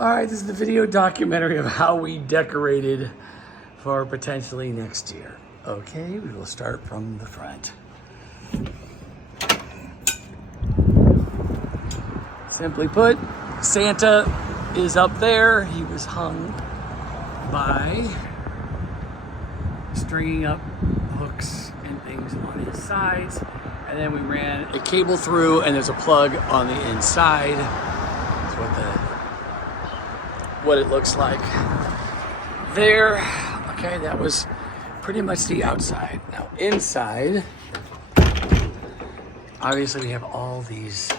All right, this is the video documentary of how we decorated for potentially next year. Okay, we will start from the front. Simply put, Santa is up there. He was hung by stringing up hooks and things on his sides. And then we ran a cable through and there's a plug on the inside. That's what it looks like there. Okay, that was pretty much the outside. Now inside, obviously we have all these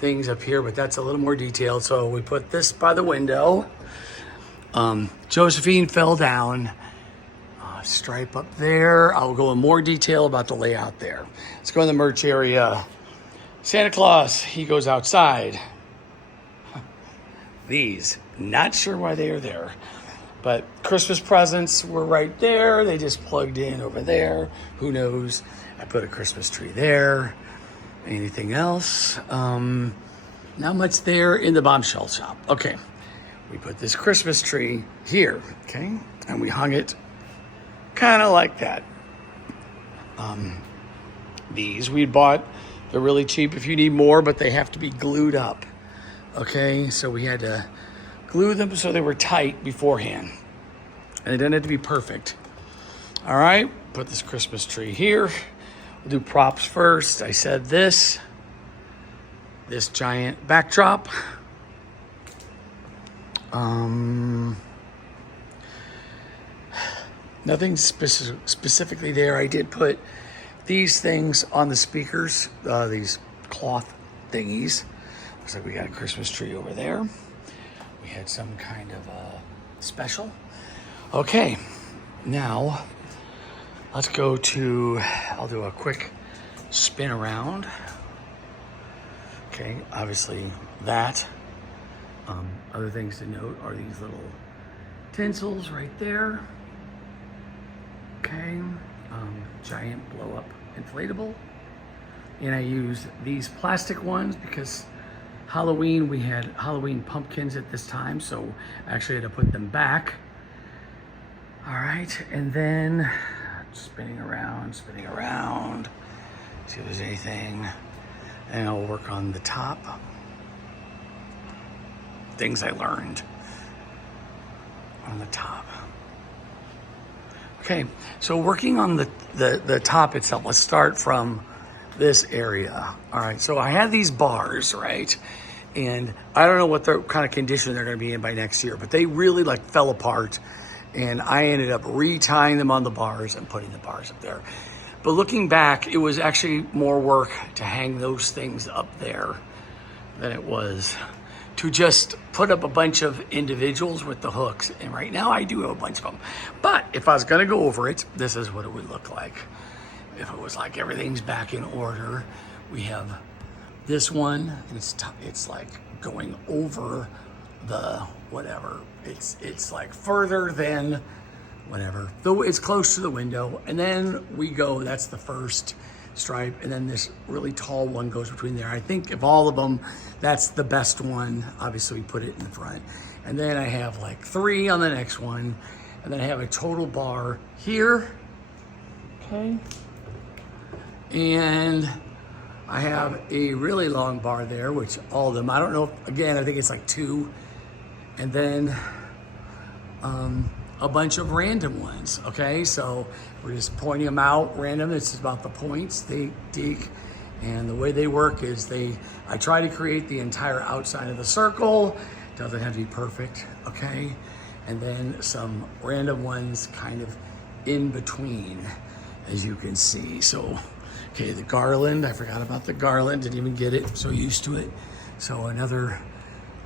things up here, but that's a little more detailed. So we put this by the window. Josephine fell down. Stripe up there. I'll go in more detail about the layout there. Let's go in the merch area. Santa Claus, he goes outside. These, not sure why they are there, but Christmas presents were right there. They just plugged in over there. Who knows? I put a Christmas tree there. Anything else? Not much there in the bombshell shop. Okay, we put this Christmas tree here, okay? And we hung it kind of like that. These we bought, they're really cheap if you need more, but they have to be glued up. Okay, so we had to glue them so they were tight beforehand. And it didn't have to be perfect. All right, put this Christmas tree here. We'll do props first. I said this giant backdrop. Nothing specifically there. I did put these things on the speakers, these cloth thingies. Looks like we got a Christmas tree over there. We had some kind of special. Okay, now let's go to, I'll do a quick spin around. Okay, obviously that. Other things to note are these little tinsels right there. Okay, giant blow up inflatable. And I used these plastic ones because Halloween, we had Halloween pumpkins at this time, so I actually had to put them back. All right, and then spinning around, see if there's anything. And I'll work on the top. Things I learned on the top. Okay, so working on the top itself, let's start from this area. All right, so I had these bars, right? And I don't know what kind of condition they're gonna be in by next year, but they really like fell apart. And I ended up retying them on the bars and putting the bars up there. But looking back, it was actually more work to hang those things up there than it was to just put up a bunch of individuals with the hooks. And right now I do have a bunch of them. But if I was gonna go over it, this is what it would look like. If it was like everything's back in order, we have this one, and it's like going over the whatever. It's like further than whatever, though it's close to the window. And then we go, that's the first stripe, and then this really tall one goes between there. I think of all of them, that's the best one. Obviously we put it in the front. And then I have like 3 on the next one, and then I have a total bar here. Okay. And I have a really long bar there, which all of them, I don't know, again, I think it's like 2. And then a bunch of random ones, okay? So we're just pointing them out, random. This is about the points they dig. And the way they work is I try to create the entire outside of the circle. Doesn't have to be perfect, okay? And then some random ones kind of in between, as you can see. So, okay, the garland, I forgot about the garland, didn't even get it, so used to it. So another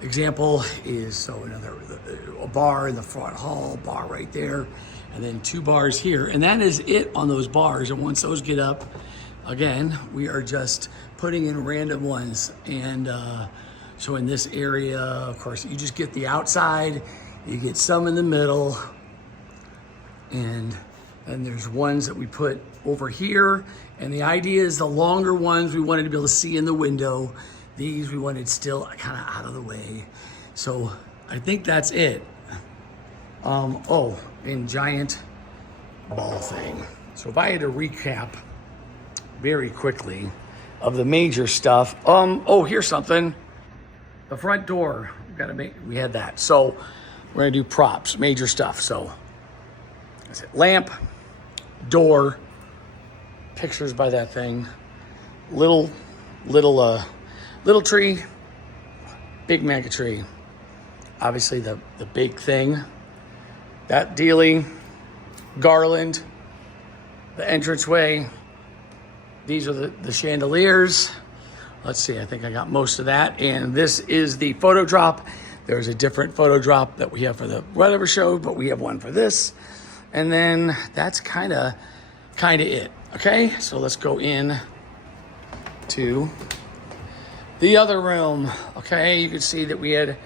example is, a bar in the front hall, bar right there, and then 2 bars here. And that is it on those bars. And once those get up, again, we are just putting in random ones. And so in this area, of course, you just get the outside, you get some in the middle, and then there's ones that we put over here. And the idea is the longer ones we wanted to be able to see in the window. These we wanted still kind of out of the way. So I think that's it. Oh, and giant ball thing. So if I had to recap very quickly of the major stuff, oh, here's something. The front door, we had that. So we're gonna do props, major stuff. So that's it. Lamp, door, pictures by that thing, little tree, big mega tree. Obviously the big thing, that dealing, garland, the entranceway. These are the chandeliers. Let's see, I think I got most of that. And this is the photo drop. There's a different photo drop that we have for the whatever show, but we have one for this. And then that's kind of it. Okay, so let's go in to the other room. Okay, you can see that we had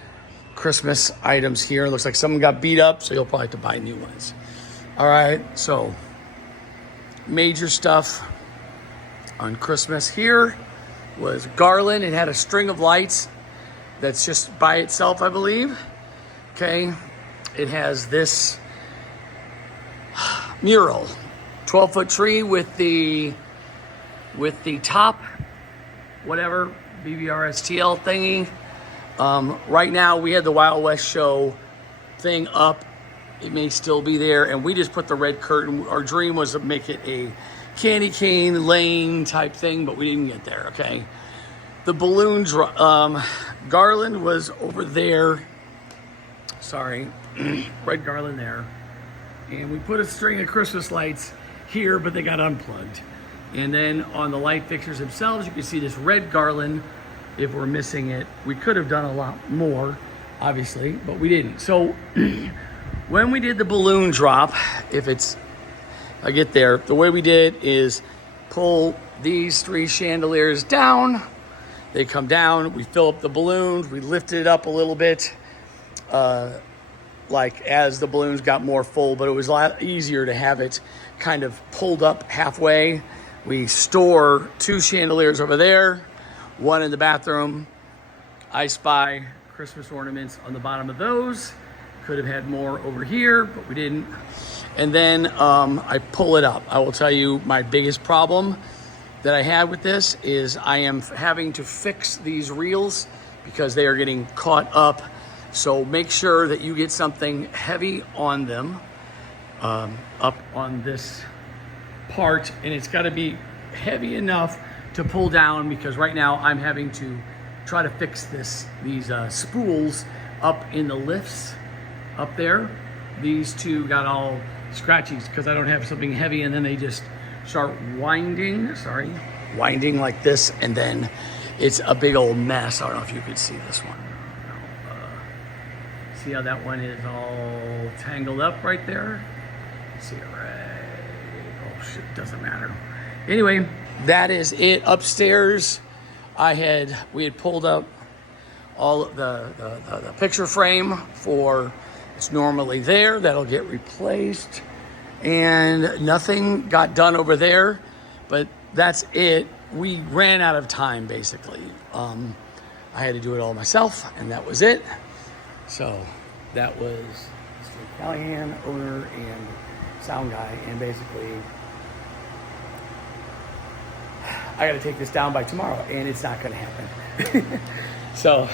Christmas items here. It looks like someone got beat up, so you'll probably have to buy new ones. All right, so major stuff on Christmas here was garland. It had a string of lights that's just by itself, I believe. Okay, it has this mural, 12-foot tree with the top, whatever, BBR STL thingy. Right now we had the Wild West show thing up. It may still be there, and we just put the red curtain. Our dream was to make it a candy cane lane type thing, but we didn't get there. Okay, the balloon garland was over there. Sorry, red garland there, and we put a string of Christmas lights here, but they got unplugged. And then on the light fixtures themselves, you can see this red garland. If we're missing it, we could have done a lot more, obviously, but we didn't. So when we did the balloon drop, I get there, the way we did is pull these 3 chandeliers down. They come down, we fill up the balloons, we lifted it up a little bit, like as the balloons got more full, but it was a lot easier to have it kind of pulled up halfway. We store 2 chandeliers over there, 1 in the bathroom. I spy Christmas ornaments on the bottom of those. Could have had more over here, but we didn't. And then I pull it up. I will tell you my biggest problem that I had with this is I am having to fix these reels because they are getting caught up. So make sure that you get something heavy on them, up on this part, and it's got to be heavy enough to pull down, because right now I'm having to try to fix these spools up in the lifts up there. These 2 got all scratchies because I don't have something heavy, and then they just start winding like this, and then it's a big old mess. I don't know if you could see this one. See how that one is all tangled up right there? See it right? Oh shit, doesn't matter. Anyway, that is it. Upstairs, we had pulled up all of the picture frame for, it's normally there, that'll get replaced, and nothing got done over there, but that's it. We ran out of time, basically. I had to do it all myself, and that was it. So that was Mr. Callahan, owner and sound guy, and basically I got to take this down by tomorrow, and it's not going to happen. So